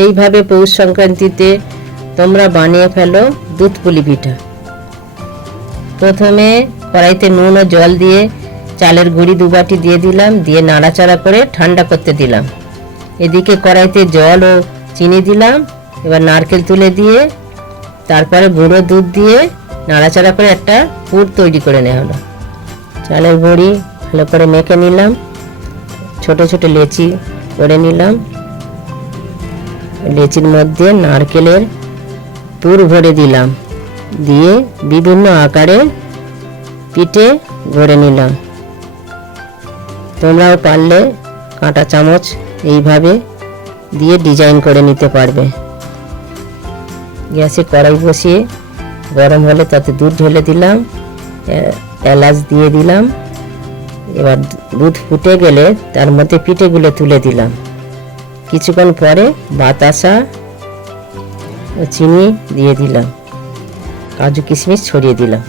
এইভাবে পৌষ সংক্রান্তিতে তোমরা বানিয়ে ফেলো দুধ পুলি পিঠা। প্রথমে কড়াইতে নুন ও জল দিয়ে চালের গুঁড়ি দুবাটি দিয়ে দিলাম, দিয়ে নাড়াচাড়া করে ঠান্ডা করতে দিলাম। এদিকে কড়াইতে জল ও চিনি দিলাম, এবার নারকেল তুলে দিয়ে তারপরে গুঁড়ো দুধ দিয়ে নাড়াচাড়া করে একটা পুর তৈরি করে নেওয়া হলো। চালের গুঁড়ি ভালো করে মেখে নিলাম, ছোট ছোট লেচি করে নিলাম। লেচির মধ্যে নারকেলের পুর ভরে দিলাম। দিয়ে বিভিন্ন আকারে পিঠে গড়ে নিলাম। তোমরাও পারলে কাঁটা চামচ এইভাবে দিয়ে ডিজাইন করে নিতে পারবে। গ্যাসে কড়াই বসিয়ে গরম হলে তাতে দুধ ঢেলে দিলাম এলাচ দিয়ে দিলাম। এবার দুধ ফুটে গেলে তার মধ্যে পিঠেগুলো তুলে দিলাম। কিছুক্ষণ পরে বাতাসা ও চিনি দিয়ে দিলাম। কাজু কিশমিশ ছড়িয়ে দিলাম।